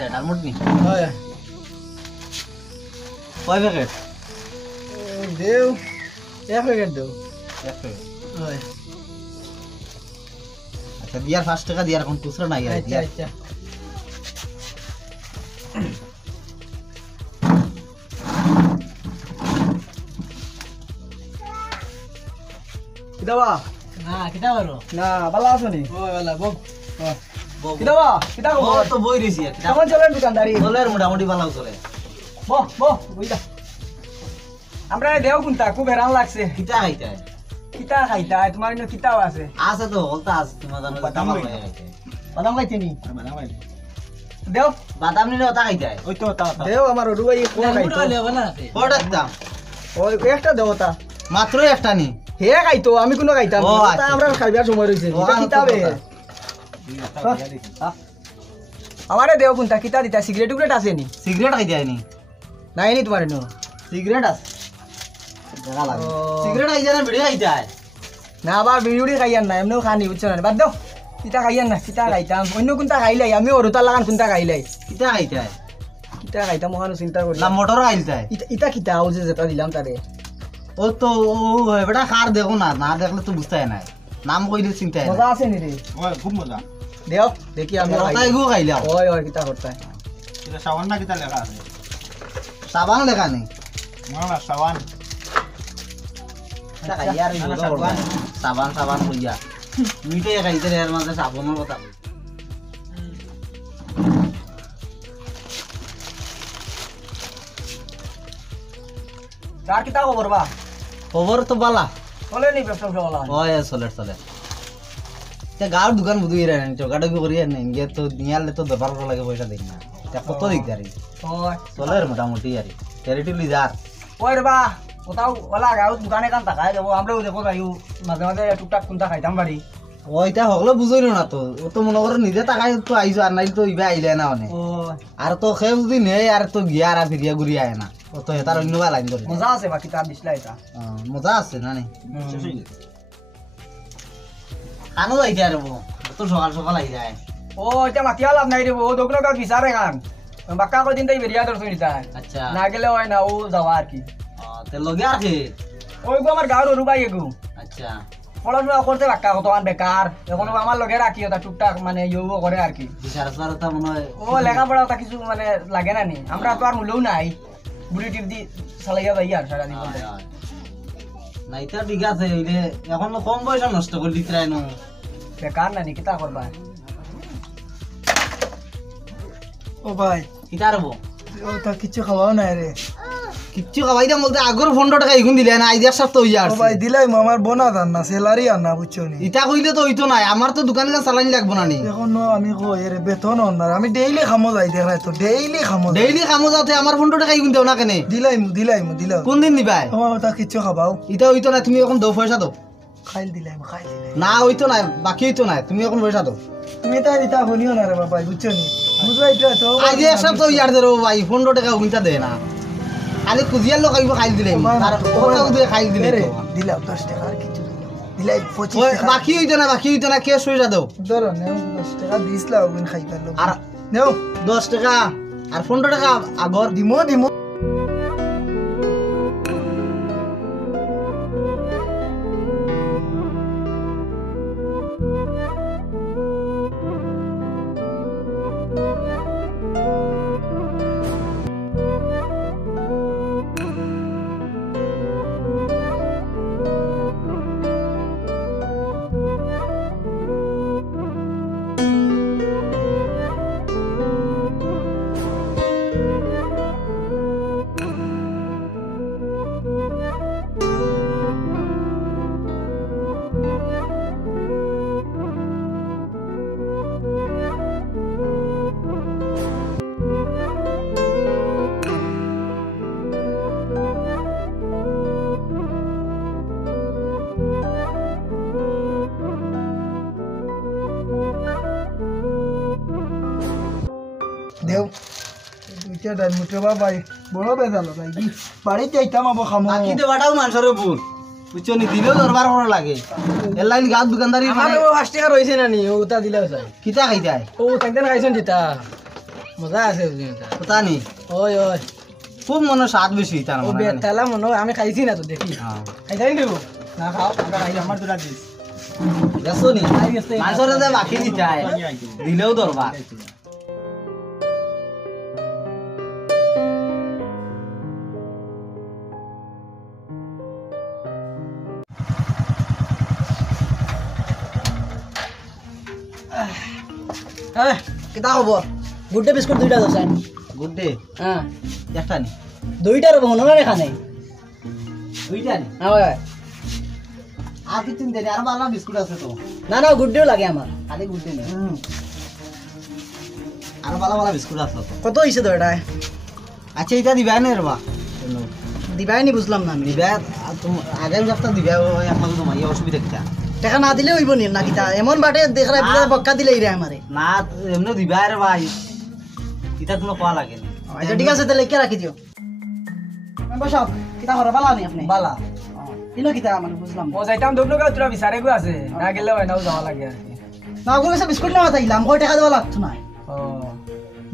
কিটা ডালমুট নি হয় কয় প্যাকেট দেও এক প্যাকেট দেও এক প্যাকেট হয় আচ্ছা দিয়ার 5 টাকা দিয়ার কোন খুচরা নাই আর আচ্ছা আচ্ছা কিদাবা না কিটা করো না ভালো আছো নি ওই ভালো বক কিদাবা কিদা ও খবর তো বই রইছি কেমন চলে দোকানদারি চলের মোটামুটি ভালো চলে বহ বহ বুঝলা আমরা দেও কোনটা খুব হেরান লাগছে কিটা খাইতে কিতা খাইতা তোমার ইনো কিতাও আছে আছে তো হলতা আছে তোমার জানো বাদাম বাদাম লই। খাইতে বাদাম খাইতে নি বাদাম খাইতে দেও বাদাম নিলে ওটা খাইতে ওই তো তা দেও আমার রুবাই কোন খাইতো কয়টা দাম ওই একটা দেও তা মাত্র একটা নি হে খাইতো আমি কোনো খাইতাম ও, না আচ্ছা। আমরা খাইবার সময় রইছে ও, এটা কিতাবে আমারে দেও কোনটা কিতা দিতা সিগারেট টুকরেট আছে নি সিগারেট খাইতে আইনি নাই নি তোমার ইনো সিগারেট আছে দেখা লাগে ও। সিগারেট খাইতে না বিড়ি খাইতে আয় না আবার বিড়ি খাইয়ান না এমনিও খানি বুঝছো না বাদ দাও কিতা খাইয়ান না কিতা খাইতাম অন্য কোনটা খাইলাই আমি ওরতা লাগান কোনটা খাইলাই কিটা খাইতে আয় কিতা খাইতাম ওখানে চিন্তা করি না মোটর খাইতে আয় ইটা কিতা ও যে যেটা দিলাম তারে ও তো ও বেটা খার দেখো না না দেখলে তো বুঝতে নাই নাম কইলে চিন্তা মজা আছে নি রে ওই খুব মজা দেও দেখি আমি ওটাই গো খাইলাম ওই ওই কিতা করতা এটা সাবান না কিতা লেখা আছে সাবান লেখা নেই না সাবান এটা খাইয়ার সাবান সাবান কইয়া মিটে খাইতে রে এর মাঝে সাবানের কথা তার কিতা খবর বা খবর তো বালা বলে নি ব্যবসা বলা ওই চলে চলে তে গাঁর দোকান বুঝুই রে নাই টাকা টাকা করি নাই ইয়ে তো নিয়ালে তো দরবার করা লাগে পয়সা দেই না তা কত দিকদারি ওই চলে রে মোটামুটি আর টেরিটরি যার ওই রে বা কোথাও ওলা গাও দোকানে কান তাকাই দেবো আমরাও দেখো যাইও মাঝে মাঝে টুকটাক কোনটা খাইতাম বাড়ি ওইটা হগলো বুঝই না তো ও তো মনে করে নিজে টাকাই তো আইছো আর নাই তো ইবা আইলে না অনেক ও আর তো খেয়ে যদি নেই আর তো গিয়া আর ফিরিয়া ঘুরি আয় না ও তো হেতার অন্য বা লাইন করে মজা আছে বাকি তার দিসলা এটা মজা আছে না নি খানো যাইতে আর তো সকাল সকাল আই যায় ও এটা মাতিয়া লাভ নাই রে ও দোকান কাজ বিচারে খান বাক্কা কই দিন তাই বেরিয়া দর্শন নিতা আচ্ছা না গেলে হয় না ও যাওয়া আর কি তে লগে আর কি ওই গো আমার গাঁর রুবাই এগু আচ্ছা পড়াশোনা করতে বাক্কা কত বেকার এখন আমার লগে রাখি ওটা টুকটাক মানে ইউ করে আর কি বিচার সারতা মনে হয় ও লেখাপড়া ওটা কিছু মানে লাগে না নি আমরা তো আর মূল্যও নাই বুড়ি টিপ দি চালাইয়া যাই আর সারা জীবন নাইতা ঠিক আছে হইলে এখন কম পয়সা নষ্ট করে দিতে রায় না বেকার না নি কিতা করবা ও ভাই কিতা রবো ও তা কিছু খাওয়াও নাই রে কিচ্ছু খাবাই দাম বলতে আগর 15 টাকা এগুন দিলে না আইডিয়ার সাথে তো ইয়া ও ভাই দিলাই আমার বোনা দান না সেলারি আর না বুঝছো নি ইটা কইলে তো হইতো নাই আমার তো দোকানে চালানি লাগবো না নি এখন আমি কই এর বেতন না আমি ডেইলি খামো যাই দেখাই তো ডেইলি খামো ডেইলি কামো যাতে আমার 15 টাকা এগুন দেও না কেনে দিলাই দিলাই কোন দিন দিবাই ও তা কিছু খাবাও ইটা হইতো না তুমি এখন দাও পয়সা দাও খাইল দিলাই না হইতো না বাকি হইতো না তুমি এখন পয়সা দাও তুমি তাই দিতা বলিও না রে বাবা বুঝছো নি বুঝবাই তো আইডিয়ার সাথে তো ইয়ার দে ভাই 15 টাকা উইটা দে না খালি কুজিয়ার লোক আইব খাইল দিলে আর ওটাও দিয়ে খাইল দিলে দিলাও 10 টাকা আর কিছু দিলাই 25 টাকা বাকি হইতো না কেস হইরা দাও ধরো নেও 10 টাকা দিছলাও বিন খাইবার লোক আর নেও 10 টাকা আর 15 টাকা আগর দিমো দেও দুইটা ডাল মুটে বাবাই বড় বেজালো ভাই কি বাড়িতে যাইতাম আবো খামো বাকি দেবাটাও মানুষের ভুল বুঝছো নি দিলেও দরবার করা লাগে এলাইন গাছ দোকানদারি আমার 5 টাকা রইছে না নি ওটা দিলেও চাই কিতা খাইতে আয় ও থাকতেন খাইছেন যেটা মজা আছে বুঝিনা কোথা নি ওই ওই খুব মনে স্বাদ বেশি তার ও মানে বেতালা মনে হয়, আমি খাইছি না তো দেখি হ্যাঁ খাইতাই দেবো না খাও আমরা খাই আমার দুটা দিস দেখছো নি খাই গেছে মাংসরে যে বাকি দিতায় দিলেও দরবার হ্যাঁ কিতা খবর গুড্ডে বিস্কুট দুইটা দোসাই গুড ডে হ্যাঁ একটা নি দুইটার মনে হয় এখানে দুইটা নি হ্যাঁ আর কি চিন্তা নেই আর ভালো বিস্কুট আছে তো না না গুড্ডেও লাগে আমার খালি গুড ডে নেই আর ভালো ভালো বিস্কুট আছে তো কত হয়েছে তো এটা আচ্ছা এটা দিবা না রে বা দিবাই নি বুঝলাম না আমি দিবা আগামী সপ্তাহ দিবা ওই একমাত্র তোমার এই অসুবিধা কিটা টাকা না দিলে হইব নি না কিতা এমন বাটে দেখলাই বুঝা বক্কা দিলেই রে আমারে না এমনি দিবা রে ভাই এটা কোনো কোয়া লাগে না আচ্ছা ঠিক আছে তাহলে কে রাখি দিও বসো কিতা হরে বালা নি আপনি বালা কিনো কিতা মানে বুঝলাম ও যাইতাম দুবনো গেলে তোরা বিচারে গো আছে না গেলে হয় নাও যাওয়া লাগে আর কি না ওগুলো সব বিস্কুট নেওয়া তাইলাম কয় টাকা দেওয়া লাগতো না ও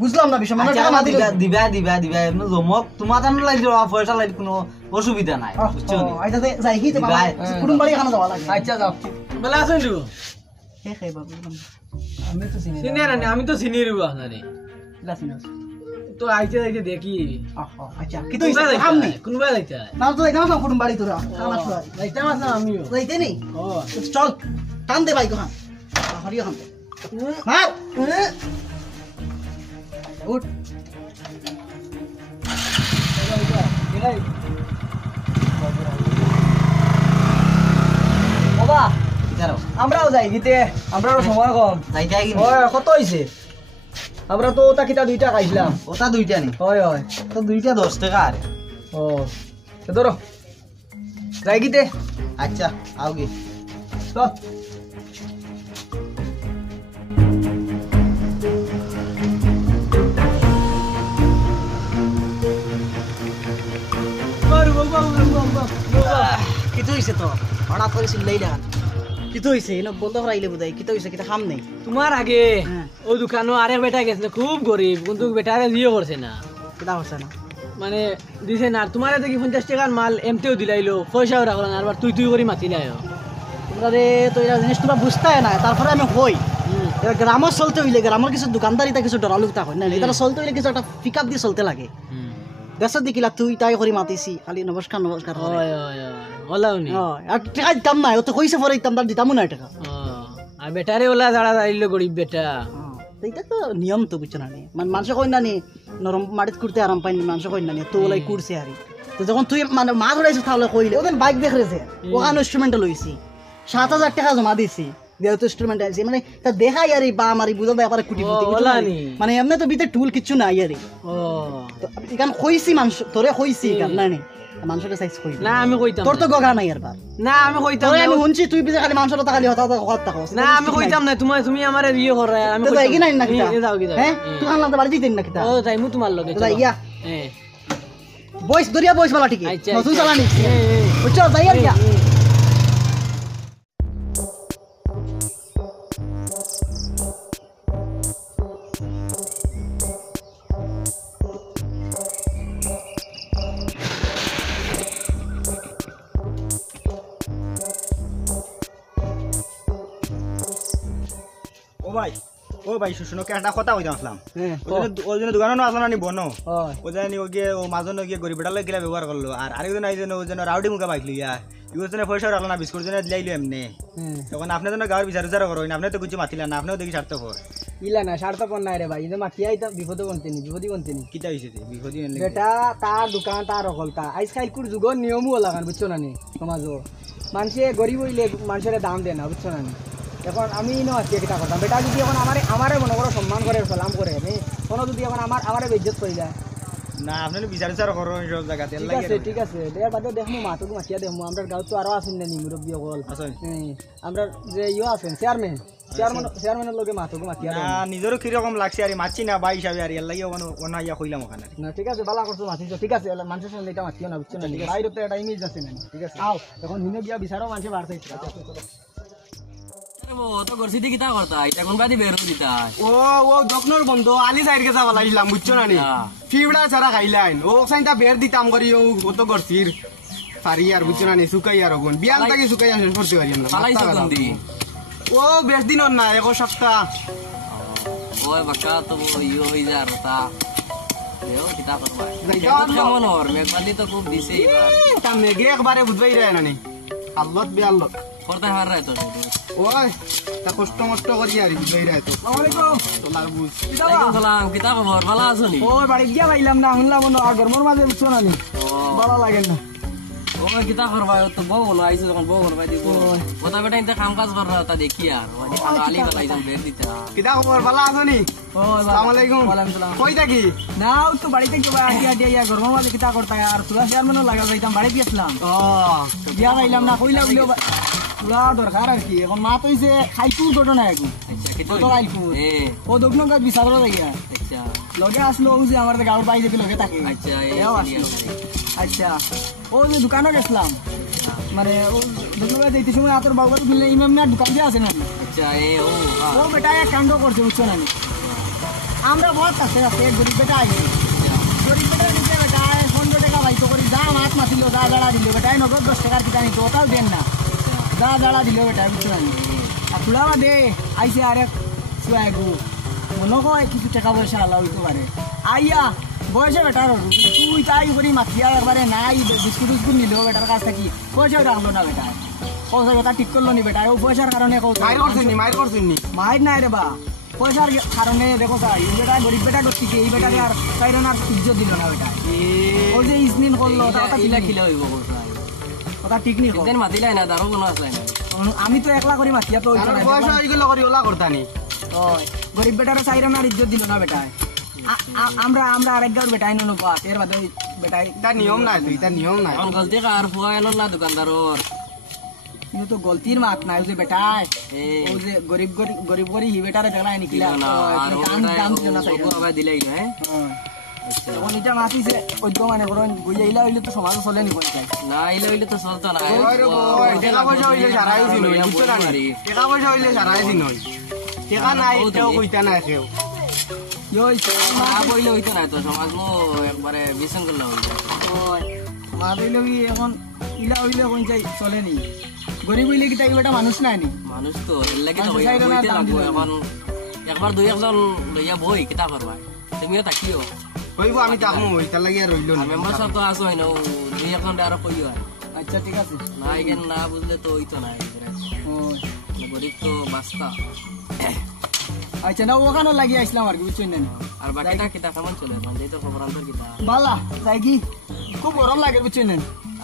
বুঝলাম না বিষয় মানে আচ্ছা, টাকা না দিলে দিবা এমনি জমক তোমার জানো লাগছে পয়সা লাগছে কোনো অসুবিধা নাই বুঝছো নি আইতাতে যাই কি দিবাই। কুটুম বাড়ি খানা যাওয়া লাগে আচ্ছা যাও বেলা আছেন তো হে হে বাবু আমি তো চিনি না আমি তো চিনি রু আপনারে লাসিনাস তো আইতে আইতে দেখি আচ্ছা কি তো কাম নেই কোনবা যাইতা না তো যাইতাম না কুটুম বাড়ি তোরা খানা খাওয়া যাইতাম না আমিও যাইতে নেই ও চল টান দে বাইক খান হরিয়া খান মার উঠ বাবা জানো আমরাও যাই গিতে আমরাও সময় কম যাইতে কি হয় কত হইছে আমরা তো ওটা কিটা দুইটা খাইছিলাম ওটা দুইটা নি হয় হয় তো দুইটা 10 টাকা আর ও তো ধরো যাই গিতে আচ্ছা আও কি চল কিতো হইছে তো হঠাৎ করে চিল্লাই দেখান কিতো হইছে এনে বন্ধ করাইলে বুঝাই কিতো হইছে কিতা খাম নেই তোমার আগে হ্যাঁ। ও দোকানো আরেক বেটা গেছে খুব গরিব কিন্তু বেটারে দিয়ে করছে না কিতা হচ্ছে না মানে দিছে না তোমার দেখি 50 টাকার মাল এমতেও দিলাইলো পয়সাও রাখলো না আর তুই তুই করে মাতিলাইও তোমরা রে তো এরা জিনিস তোমরা বুঝতে না তারপরে আমি হই এবার গ্রামের চলতে হইলে গ্রামের কিছু দোকানদারিটা কিছু ডরালুকতা হয় না এটা চলতে হইলে কিছু একটা পিক আপ দিয়ে চলতে লাগে দেশত দেখিলা তুই তাই করে মাতিছি খালি নমস্কার নমস্কার করে। ওই ওই ওই ওলাউনি আর টাকা দিতাম না ও তো কইছে পরে দিতাম তার দিতামও না টাকা আর বেটারে ওলা যারা যাইলো গরিব বেটা এইটা তো নিয়ম তো বুঝছো না মানে মানুষ কই না নি নরম মাটিত করতে আরাম পাইনি মানুষ কই না নি তো ওলাই করছে আরি তো যখন তুই মানে মাছ উড়াইছিস তাহলে কইলে ওদের বাইক দেখরেছে ওখানে ইনস্ট্রুমেন্টাল লইছি 7,000 টাকা জমা দিছি যেহেতু ইনস্ট্রুমেন্ট আছে মানে তা দেখাই আরে বা আমারই বুঝা ব্যাপারে কুটি ফুটি মানে এমনি তো ভিতরে টুল কিচ্ছু নাই আরে ও তো এখান কইছি মানুষ তোরে কইছি এখান না নি মানুষের সাইজ কই না আমি কইতাম তোর তো গগা নাই আর বার না আমি কইতাম তোরে না আমি শুনছি তুই বিজে খালি মানুষের কথা খালি হতা কথা কস না আমি কইতাম না তুমি আমারে ইয়ে কর আমি তো যাই কি নাই না কিতা যাও কি যাও হ্যাঁ তুই খান বাড়ি দিতেন না কিতা ও তাই মু তোমার লগে তো যাই ইয়া হ্যাঁ বয়স দরিয়া বয়স वाला ঠিক আচ্ছা, নতুন আচ্ছা। চালানি বুঝছো যাই আর ইয়া ও ভাই শুনো কে একটা কথা কইতাম আসলাম হ্যাঁ ওই জন্য দোকানও আসলো না নি বনো হয় ও জানি ও গিয়ে ও মাঝন গিয়ে গরিব বেটালে গিলা ব্যবহার করলো আর আরেকজন আইজন ও যেন রাউডি মুখা পাইছিল ইয়া ইউর জন্য পয়সা রাখলো না বিস্কুট জন্য দিলাইলো এমনি তখন আপনি যেন গাঁর বিচার বিচার করো আপনি তো কিছু মাতিলেন না আপনিও দেখি স্বার্থ কর ইলা না স্বার্থপর নাই রে ভাই যে মাতি আইতাম বিপদে বনতেনি বিপদই বনতেনি কিতা হয়েছে বিপদী এনে বেটা তার দোকান তার অকলতা আজকালকুর যুগর নিয়মও লাগান বুঝছো না নি সমাজও মানুষে গরিব হইলে মানুষের দাম দেয় না বুঝছো না নি এখন আমি নো আছি একটা কথা বেটা যদি এখন আমারে মনে করো সম্মান করে সালাম করে আমি কোনো যদি এখন আমারে বেজ্জত করে যায় না আপনি বিচার বিচার করো সব জায়গাতে ঠিক আছে দেয়ার বাদে দেখমু মাতুক মাতিয়া দেখমু আমরা গাঁও তো আরো আছেন না নি মুরব্বী অকল আমরা যে ইয়ে আছেন চেয়ারম্যানের লগে মাতুক মাতিয়া না নিজেরও কিরকম লাগছে আর মাছি না বা হিসাবে আর এর লাগে ওনা ইয়া কইলাম ওখানে না ঠিক আছে বালা করছো মাতিছো ঠিক আছে মানুষের সঙ্গে এটা মাতিও না বুঝছো না বাইরে তো একটা ইমেজ আছে না ঠিক আছে আও এখন হিনে গিয়া বিচারও মানুষে বাড়তে তো করছি দি কিতা করতা এখন বাদি বেরো দিতা ও ও দক্ষিণর বন্ধু আলি সাইড কে যাবা লাগিলাম বুঝছো না নি ফিবড়া ছাড়া খাইলাইন ও সাইনটা বের দিতাম করি ও তো করছির পারি আর বুঝছো না নি শুকাই আর গুণ বিয়াল থেকে শুকাই শেষ করতে পারি না পালাইছো কোন দি ও বেশ দিন না এক সপ্তাহ ওই বাকা তো ইয়ে হই যা রতা এও কিতা করবা কেমন ওর মেঘবাদি তো খুব দিছে এবার তা মেঘে একবারে বুঝবাই রে না নি আল্লাহ বে আল্লাহ করতে হার রায় তো ওই তা কষ্ট মষ্ট করি আর বুঝবাই রে তো আসসালামু তোলার বুঝ ওয়ালাইকুম সালাম কিতা খবর ভালো আছো নি ও বাড়ি গিয়া পাইলাম না শুনলাম না আর গরমের মাঝে বুঝছো না নি ভালো লাগে না ওই কিতা করবা তো বউ বলো আইছো যখন বউ বলো ভাই দিব কথা বেটা ইনতে কাম কাজ কর তা দেখি আর ওই আলি বালাইজন বের দিতা কিতা খবর ভালো আছো নি আসসালামু আলাইকুম কই থাকি না তো বাড়িতে কি আটিয়া আটিয়া গরমের মাঝে কিতা করতা আর তুলা চেয়ারম্যানও লাগা যাইতাম বাড়ি গেছিলাম ও বিয়া পাইলাম না কইলা বলিও তুলা দরকার আর কি এখন মা তৈছে খাইপুর ঘটনা এখন আচ্ছা কিতা কত খাইপুর ও দক্ষিণ কাজ বিচার যাইয়া আচ্ছা লগে আসলো ও যে আমার গাঁর বাইরে লগে থাকে আচ্ছা এও আসলো আচ্ছা ও যে দোকানে গেছিলাম মানে ও দোকানে যাইতে সময় আতর বাবুর দিলে ইমাম না দোকান দিয়ে আছে না আচ্ছা ও বেটা এক কাণ্ড করছে বুঝছো না আমরা বহুত কাছে আছে গরিব বেটা আইছে গরিব বেটা নিচে বেটা 15 টাকা বাইতো করি যা মাছ মাছিল যা জাড়া দিল বেটা নগদ 10 টাকার কিটা নিত ওটাও দেন না যা জাড়া দিল বেটা বুঝছো না আর ফুলাবা দে আইছে আরে সুয়াগু মনে হয় কিছু টাকা পয়সা আল্লাহ হইতে পারে আইয়া বয়সে বেটার তুই তাই করি মাখিয়া একবারে নাই বিস্কুট বিস্কুট নিল বেটার কাছ থেকে পয়সা রাখলো না বেটা পয়সা কথা ঠিক করলো নি বেটা ও পয়সার কারণে মায়ের করছেন নি মায়ের নাই রে বা পয়সার কারণে দেখো তাই এই বেটা গরিব বেটা করছি এই বেটাকে আর সাইরন আর ইজ্জত দিল না বেটা ও যে ইসনিন করলো কথা কিলা কিলা হইব কথা ঠিক নি দেন মাতিলাই না দারো কোনো আসলাই না আমি তো একলা করে মাতিয়া তো পয়সা ওইগুলো করি ওলা করতানি গরিব বেটারে সাইরন আর ইজ্জত দিল না বেটা আমরা আমরা আরেক গাঁর বেটাই নো বাস এর বাদে বেটাই তার নিয়ম নাই তুই তার নিয়ম নাই এখন গলতি কার ফুয়া এলো না দোকানদারর কিন্তু তো গলতির মাত নাই যে বেটাই ও যে গরিব গরিব গরিব গরিব হি বেটারে দেখলাই নিকিলা দাম দাম দিল না সাইরন আবার দিলাই না এখন এটা মাতিছে ঐক্য মানে করেন গুইলা হইলে তো সমাজ চলে নি পঞ্চায়েত না হইলে তো চলতো না টাকা পয়সা হইলে সারাই দিন বুঝছো না টাকা পয়সা হইলে সারাই দিন টাকা নাই কেউ কইতা নাই কেউ না বইলে হইতো না তো সমাজ একবারে বিশৃঙ্খলা হইতো মা হইলে এখন ইলা হইলে পঞ্চায়েত চলে নি গরিব হইলে কি তাই বেটা মানুষ নাই নি মানুষ তো এর লাগি তো হইতে লাগবো এখন একবার দুই একজন লইয়া বই কিতা করবা তুমিও তাকিও হইব আমি তাকমু তার লাগি আর রইল না মেম্বার সব তো আসো না দুই একজন আরো কইও আর আচ্ছা ঠিক আছে না এখানে না বুঝলে তো হইতো না গরিব তো বাস্তা আচ্ছা না ওখানে লাগিয়ে আসলাম আর কি বুঝছেন না আর বাকিটা কিতা কেমন চলে যেই তো খবর আন্তর কিতা বালা তাই কি খুব গরম লাগে বুঝছেন না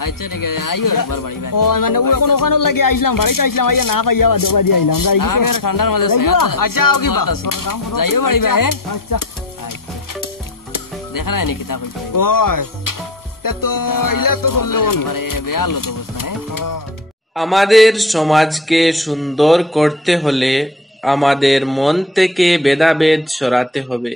আচ্ছা ঠিক আছে আইও একবার বাড়ি ও মানে ও এখন ওখানে লাগিয়ে আসলাম বাড়িতে আসলাম আইয়া না পাইয়া দেবা দিয়ে আইলাম যাই কি আর ঠান্ডার মধ্যে আচ্ছা আও কি বা যাইও বাড়ি ভাই আচ্ছা দেখা নাই কিতা কইতে ওই তে তো ইলা তো চললো মানে বেয়ালো তো অবস্থা আমাদের সমাজকে সুন্দর করতে হলে আমাদের মন থেকে ভেদাভেদ সরাতে হবে।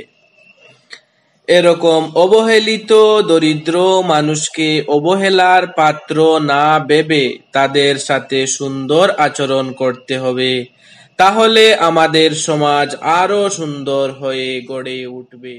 এরকম অবহেলিত দরিদ্র মানুষকে অবহেলার পাত্র না ভেবে তাদের সাথে সুন্দর আচরণ করতে হবে, তাহলে আমাদের সমাজ আরো সুন্দর হয়ে গড়ে উঠবে।